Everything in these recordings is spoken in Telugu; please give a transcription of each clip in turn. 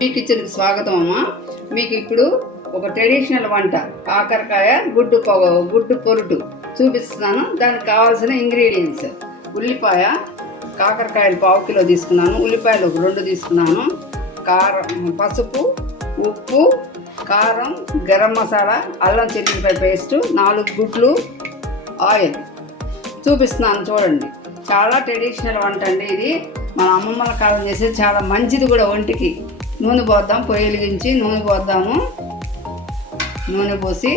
మీ కిచెన్కి స్వాగతం అమ్మా. మీకు ఇప్పుడు ఒక ట్రెడిషనల్ వంట కాకరకాయ గుడ్డు పొరుటు చూపిస్తున్నాను. దానికి కావాల్సిన ఇంగ్రీడియంట్స్: ఉల్లిపాయ, కాకరకాయలు 1/2 కిలో తీసుకున్నాను, ఉల్లిపాయలు 2 తీసుకున్నాను, కారం, పసుపు, ఉప్పు, కారం, గరం మసాలా, అల్లం చిల్లిపాయ పేస్టు, 4 గుడ్లు, ఆయిల్ చూపిస్తున్నాను చూడండి. చాలా ట్రెడిషనల్ వంట అండి ఇది. మన అమ్మమ్మల కాలం చేసేది, చాలా మంచిది కూడా ఒంటికి. నూనె పోద్దాం, పొయ్యి వెలిగించి నూనె పోద్దాము. నూనె పోసి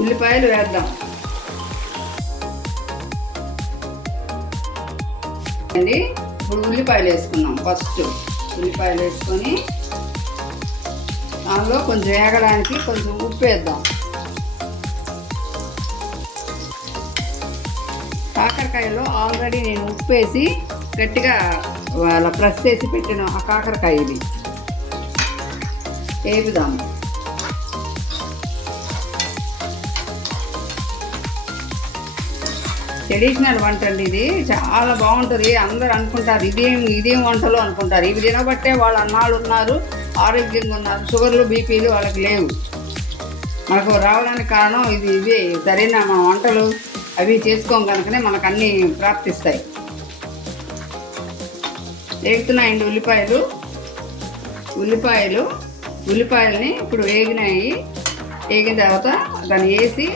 ఉల్లిపాయలు వేద్దాం అండి. ఇప్పుడు ఉల్లిపాయలు వేసుకున్నాం. ఫస్ట్ ఉల్లిపాయలు వేసుకొని దానిలో కొంచెం వేగడానికి కొంచెం ఉప్పు వేద్దాం. కాకరకాయలో ఆల్రెడీ నేను ఉప్పు వేసి గట్టిగా అలా ప్రెస్ చేసి పెట్టిన ఆ కాకరకాయ ఇది వేపుదాము. ట్రెడిషనల్ వంట అండి ఇది, చాలా బాగుంటుంది. అందరూ అనుకుంటారు ఇదేం వంటలు అనుకుంటారు. ఇవి తినబట్టే వాళ్ళు అన్నాళ్ళు ఉన్నారు, ఆరోగ్యంగా ఉన్నారు. షుగర్లు, బీపీలు వాళ్ళకి లేవు. మనకు రావడానికి కారణం ఇదే. సరైన మన వంటలు అవి చేసుకోం కనుకనే మనకు అన్నీ ప్రాప్తిస్తాయి. వేగుతున్నాయండి ఉల్లిపాయలని ఇప్పుడు వేగిన తర్వాత దాన్ని వేసి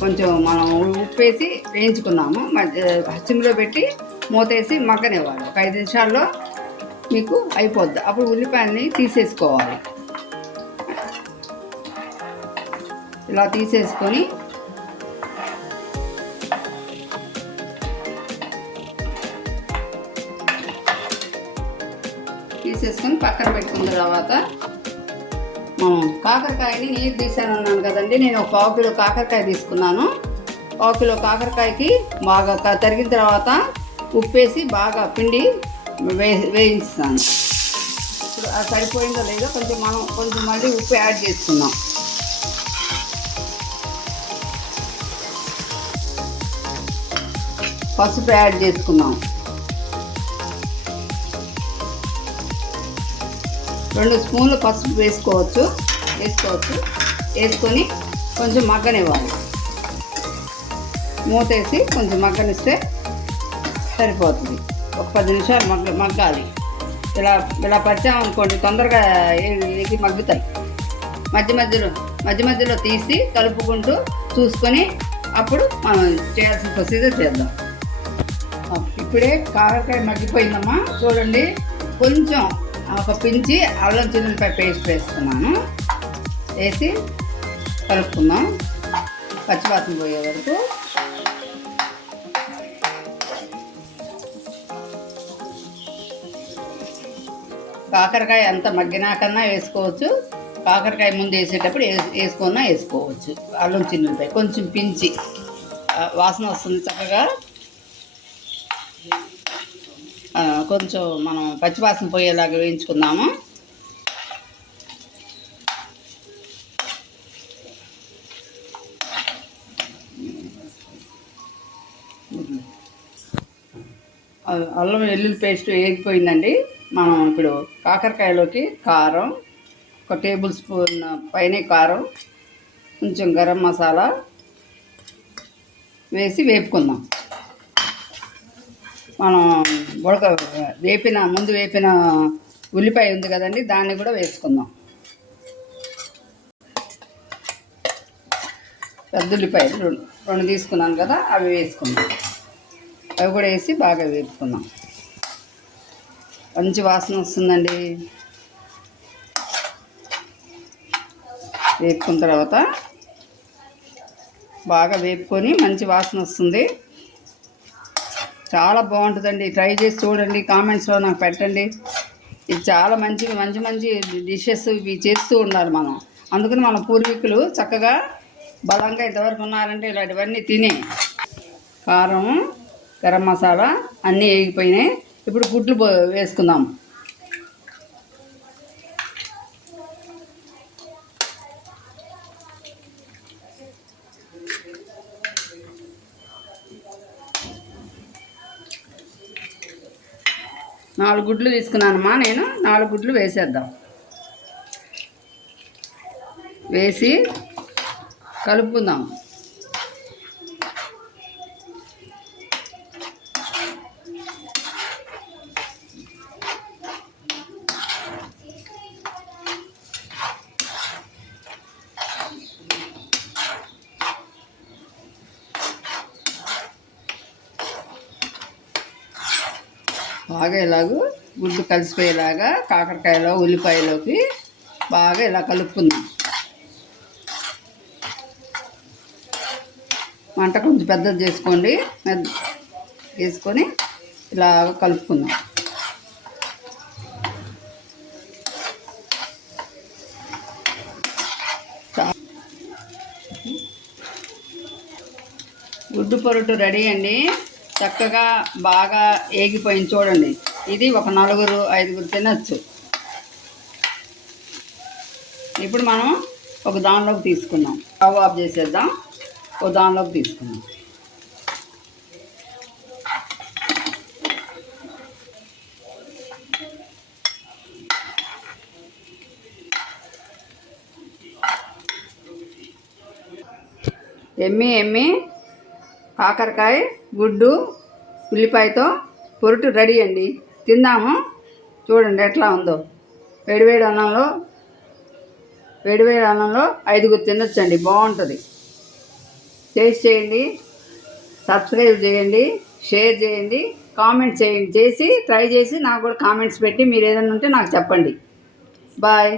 కొంచెం మనం ఉప్పు వేసి వేయించుకున్నాము. సిమ్లో పెట్టి మూతేసి మగ్గనివ్వాలి. ఒక 5 నిమిషాల్లో మీకు అయిపోద్ది. అప్పుడు ఉల్లిపాయలని తీసేసుకోవాలి. ఇలా తీసేసుకొని పక్కన పెట్టుకున్న తర్వాత మనం కాకరకాయని నీరు తీసానన్నాను కదండి. నేను ఒక 1/2 కిలో కాకరకాయ తీసుకున్నాను. 1/2 కిలో కాకరకాయకి బాగా తరిగిన తర్వాత ఉప్పేసి బాగా పిండి వేయించుతాను. ఇప్పుడు అది సరిపోయిందో లేదో కొంచెం మళ్ళీ ఉప్పు యాడ్ చేసుకున్నాం. పసుపు యాడ్ చేసుకున్నాం. 2 స్పూన్లు పసుపు వేసుకోవచ్చు. వేసుకొని కొంచెం మగ్గనివ్వాలి. మూతేసి కొంచెం మగ్గనిస్తే సరిపోతుంది. ఒక 10 నిమిషాలు మగ్గాలి. ఇలా పరిచామనుకోండి తొందరగా ఎగి మగ్గుతాయి. మధ్య మధ్యలో తీసి కలుపుకుంటూ చూసుకొని అప్పుడు మనం చేయాల్సిన ప్రొసీజర్ చేద్దాం. ఇప్పుడే కాకరకాయ మగ్గిపోయిందమ్మా. చూడండి, కొంచెం ఒక పించి అల్లం చిల్లిపాయ పేస్ట్ వేస్తున్నాను. వేసి కలుపుకుందాం పచ్చివాసన పోయే వరకు. కాకరకాయ ఎంత మగ్గినాకన్నా వేసుకోవచ్చు. కాకరకాయ ముందు వేసేటప్పుడు వేసుకోవచ్చు. అల్లం చిల్లిపాయ కొంచెం పించి వాసన వస్తుంది చక్కగా. కొంచెం మనం పచ్చివాసన పోయేలాగా వేయించుకుందాము. అల్లం వెల్లుల్లి పేస్ట్ వేగిపోయిందండి. మనం ఇప్పుడు కాకరకాయలోకి కారం, 1 టేబుల్ స్పూన్ పైన కారం, కొంచెం గరం మసాలా వేసి వేపుకుందాం. మనం ముందు వేపిన ఉల్లిపాయ ఉంది కదండి, దాన్ని కూడా వేసుకుందాం. పెద్ద ఉల్లిపాయలు 2 తీసుకున్నాను కదా, అవి వేసుకుందాం. అవి కూడా వేసి బాగా వేపుకుందాం. మంచి వాసన వస్తుందండి. వేపుకున్న తర్వాత బాగా వేపుకొని మంచి వాసన వస్తుంది. చాలా బాగుంటుందండి. ట్రై చేసి చూడండి, కామెంట్స్లో నాకు పెట్టండి. ఇది చాలా మంచి డిషెస్ ఇవి చేస్తూ ఉండాలి మనం. అందుకని మన పూర్వీకులు చక్కగా బలంగా ఇంతవరకు ఉన్నారంటే ఇలాంటివన్నీ తినే. కారం, గరం మసాలా అన్నీ వేగిపోయినాయి. ఇప్పుడు గుడ్లు వేసుకుందాం. 4 గుడ్లు తీసుకున్నానమ్మా నేను. 4 గుడ్లు వేసేద్దాం. వేసి కలుపుకుందాం. బాగా ఇలాగూ గుడ్డు కలిసిపోయేలాగా కాకరకాయలో ఉల్లిపాయలోకి బాగా ఇలా కలుపుకుందాం. మంట కొంచెం పెద్దది చేసుకోండి. వేసుకొని ఇలా కలుపుకుందాం. గుడ్డు పొరటు రెడీ అండి. చక్కగా బాగా ఏగిపోయింది చూడండి. ఇది ఒక 4-5 తినచ్చు. ఇప్పుడు మనం ఒక దానిలోకి తీసుకుందాం. స్టవ్ ఆఫ్ చేసేద్దాం. ఒక దానిలోకి తీసుకుందాం. ఎమ్మి కాకరకాయ గుడ్డు ఉల్లిపాయతో పొరుటు రెడీ అండి. తిందాము. చూడండి ఎట్లా ఉందో. వేడివేడి అన్నంలో 5 తినొచ్చండి. బాగుంటుంది. టేస్ట్ చేయండి, సబ్స్క్రైబ్ చేయండి, షేర్ చేయండి, కామెంట్ చేయండి. ట్రై చేసి నాకు కూడా కామెంట్స్ పెట్టి మీరు ఏదైనా ఉంటే నాకు చెప్పండి. బాయ్.